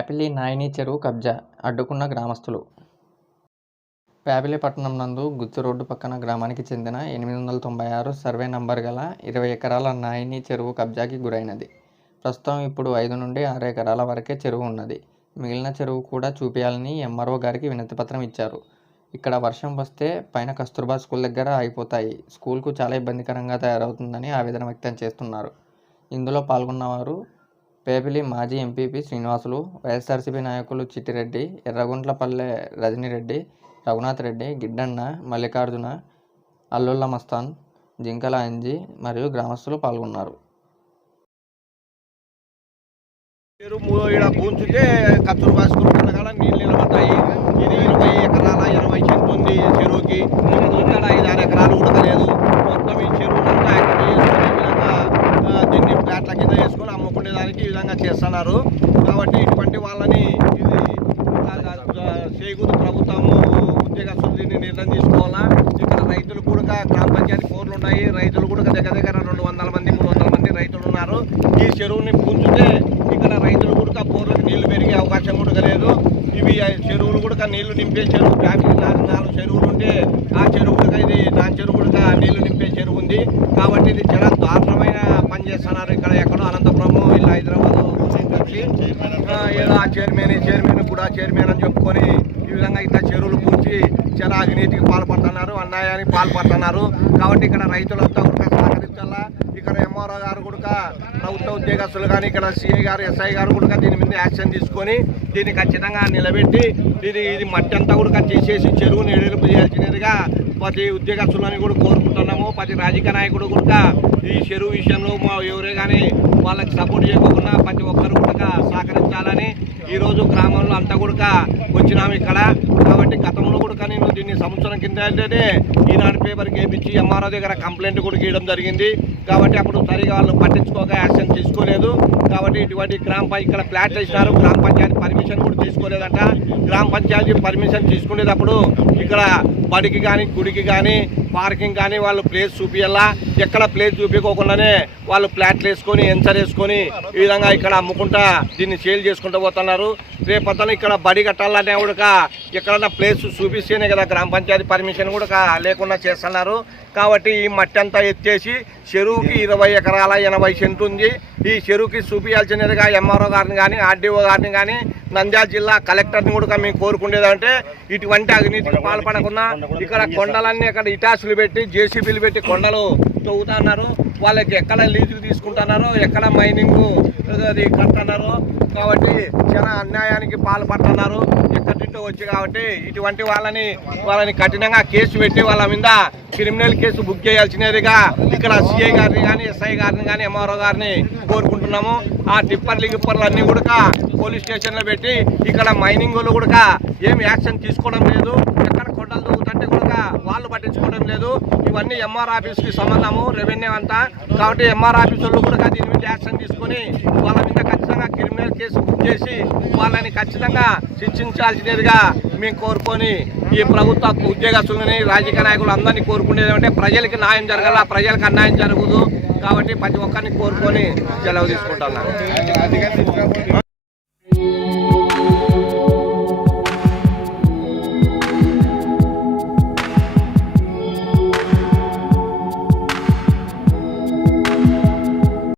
ప్యాపిలి నాయని చెరువు కబ్జా అడ్డుకున్న గ్రామస్తులు. ప్యాపిలిపట్నం నందు గుత్తు రోడ్డు పక్కన గ్రామానికి చెందిన ఎనిమిది వందల తొంభై ఆరు సర్వే నంబర్ గల ఇరవై ఎకరాల నాయని చెరువు కబ్జాకి గురైనది. ప్రస్తుతం ఇప్పుడు ఐదు నుండి ఆరు ఎకరాల వరకే చెరువు ఉన్నది. మిగిలిన చెరువు కూడా చూపించాలని ఎంఆర్ఓ గారికి వినతిపత్రం ఇచ్చారు. ఇక్కడ వర్షం వస్తే పైన కస్తూర్బా స్కూల్ దగ్గర అయిపోతాయి స్కూల్కు చాలా ఇబ్బందికరంగా తయారవుతుందని ఆవేదన వ్యక్తం చేస్తున్నారు. ఇందులో పాల్గొన్నవారు పేపిలి మాజీ ఎంపీపీ శ్రీనివాసులు వైఎస్ఆర్సీపీ నాయకులు చిట్టిరెడ్డి ఎర్రగుంట్లపల్లె రజనిరెడ్డి రఘునాథ్ రెడ్డి గిడ్డన్న మల్లికార్జున అల్లుళ్ళ మస్తాన్ జింకల అంజీ మరియు గ్రామస్తులు పాల్గొన్నారు. ఇక్కడ పూంచితే కత్తులు పాసుకున్న కాడ నీళ్ళు నిలబడ్డాయి. ఇది ఇరవై సెంటు ఉంది ఈ చెరువుకి ఇక్కడ ఐదు ఆరు ఎకరాలు ఉడకలేదు మొత్తం ఈ చెరువు అంతా ఎక్కడ చేసుకుని ఈ విధంగా ఆ, దీన్ని ప్లాట్ల కింద చేసుకొని ఈ విధంగా చేస్తున్నారు. కాబట్టి ఇటువంటి వాళ్ళని ఇది చేయకూడదు ప్రభుత్వము ఉద్యోగస్తులు దీన్ని నిర్ణయం తీసుకోవాలా? ఇక్కడ రైతులు కూడా గ్రామ పంచాయతీ కోర్లు ఉన్నాయి. రైతులు కూడా దగ్గర దగ్గర రెండు వందల మంది మూడు వందల మంది రైతులు ఉన్నారు. ఈ చెరువుని పుంజితే ఇక్కడ రైతులు కూడా కోర్లకు నీళ్ళు పెరిగే అవకాశం కూడా లేదు. ఇవి చెరువులు కూడా నీళ్ళు నింపే చెరువు ఫ్యాక్టరీ నాలుగు చెరువులు ఉంటే ఆ చెరువు కూడా ఇది నా చెరువు కూడా నీళ్ళు నింపే చెరువు ఉంది కాబట్టి ఇది చాలా దారుణమైన పని చేస్తున్నారు ఇక్కడ ఎక్కడో అనంతపురం ఇలా హైదరాబాద్ కలిసి ఏదో ఆ చైర్మన్ చైర్మన్ కూడా చైర్మన్ అని చెప్పుకొని ఈ విధంగా ఇట్లా చెరువులు పూడ్చి చాలా అవినీతికి పాల్పడుతున్నారు అన్యాయానికి పాల్పడుతున్నారు. కాబట్టి ఇక్కడ రైతులంతా కూడా సహకరించాలా? ఇక్కడ ఎంఆర్ఓ గారు కూడా ప్రభుత్వ ఉద్యోగస్తులు కానీ ఇక్కడ సిఐ గారు ఎస్ఐ గారు కూడా దీని మీద యాక్షన్ తీసుకొని దీన్ని ఖచ్చితంగా నిలబెట్టి దీని ఇది మట్టి అంతా కూడా తీసేసి చెరువు ఎడుపు చేయాల్సినదిగా ప్రతి ఉద్యోగస్తులని కూడా కోరుకుంటున్నాము. ప్రతి రాజకీయ నాయకుడు కూడా ఈ చెరువు విషయంలో మా ఎవరే కానీ వాళ్ళకి సపోర్ట్ చేయకుండా ప్రతి ఒక్కరు కూడా సహకరించాలని ఈరోజు గ్రామంలో అంతా కూడా వచ్చినాము ఇక్కడ కాబట్టి గతంలో కూడా నేను దీన్ని సంవత్సరం కింద ఈనాడు పేపర్ గేపించి ఎంఆర్ఓ దగ్గర కంప్లైంట్ కూడా గీయడం జరిగింది. కాబట్టి అప్పుడు సరిగా వాళ్ళు పట్టించుకోక యాక్షన్ తీసుకోలేదు. కాబట్టి ఇటువంటి గ్రామ ఇక్కడ ఫ్లాట్ వేసినారు. గ్రామ పంచాయతీ పర్మిషన్ కూడా తీసుకోలేదంట. గ్రామ పంచాయతీ పర్మిషన్ తీసుకునేటప్పుడు ఇక్కడ బడికి కానీ గుడికి కానీ పార్కింగ్ కానీ వాళ్ళు ప్లేస్ చూపించాలా ఎక్కడ ప్లేస్ చూపించకుండానే వాళ్ళు ఫ్లాట్లు వేసుకొని ఎన్సర్ వేసుకొని ఈ విధంగా ఇక్కడ అమ్ముకుంటా దీన్ని సేల్ చేసుకుంటూ పోతున్నారు. రేపొద్దున ఇక్కడ బడి కట్టాలనే కూడా ఎక్కడన్నా ప్లేస్ చూపిస్తేనే కదా గ్రామ పంచాయతీ పర్మిషన్ కూడా లేకుండా చేస్తున్నారు. కాబట్టి ఈ మట్టి అంతా ఎత్తేసి చెరువుకి ఇరవై ఎకరాల ఎనభై సెంటు ఉంది. ఈ చెరువుకి చూపించాల్సినదిగా ఎంఆర్ఓ గారిని కానీ ఆర్డీఓ గారిని కానీ నంద్యాల జిల్లా కలెక్టర్ని కూడా మేము కోరుకునేదంటే ఇటువంటి అవినీతికి పాల్పడకుండా ఇక్కడ కొండలన్నీ అక్కడ ఇటాసులు పెట్టి జేసీబీలు పెట్టి కొండలు తవ్వుతున్నారు. వాళ్ళకి ఎక్కడ లీజులు తీసుకుంటున్నారో ఎక్కడ మైనింగ్ అది కడుతున్నారు కాబట్టి చాలా అన్యాయానికి పాల్పడుతున్నారు. ఎక్కడింటో వచ్చి కాబట్టి ఇటువంటి వాళ్ళని వాళ్ళని కఠినంగా కేసు పెట్టి వాళ్ళ మీద క్రిమినల్ కేసు బుక్ చేయాల్సినదిగా ఇక్కడ సిఐ గారిని కానీ ఎస్ఐ గారిని కానీ ఎంఆర్ఓ గారిని కోరుకుంటున్నాము. ఆ టిప్పర్లు గిప్పర్లు అన్ని కూడా పోలీస్ స్టేషన్లో పెట్టి ఇక్కడ మైనింగ్ వాళ్ళు కూడా ఏం యాక్షన్ తీసుకోవడం లేదు. ఎక్కడ దూకుతుంటే కూడా వాళ్ళు పట్టించుకోవడం లేదు. ఇవన్నీ ఎంఆర్ ఆఫీస్కి సంబంధము రెవెన్యూ అంతా. కాబట్టి ఎంఆర్ ఆఫీస్ వాళ్ళు కూడా దీని మీద యాక్షన్ తీసుకొని వాళ్ళ మీద ఖచ్చితంగా క్రిమినల్ కేసు బుక్ చేసి వాళ్ళని ఖచ్చితంగా శిక్షించాల్సినదిగా మేము కోరుకొని ఈ ప్రభుత్వ ఉద్యోగస్తులని రాజకీయ నాయకులు అందరినీ కోరుకునేది అంటే ప్రజలకి న్యాయం జరగాల ప్రజలకు అన్యాయం జరగదు కాబట్టి ప్రతి ఒక్కరిని కోరుకొని సెలవు తీసుకుంటున్నాను.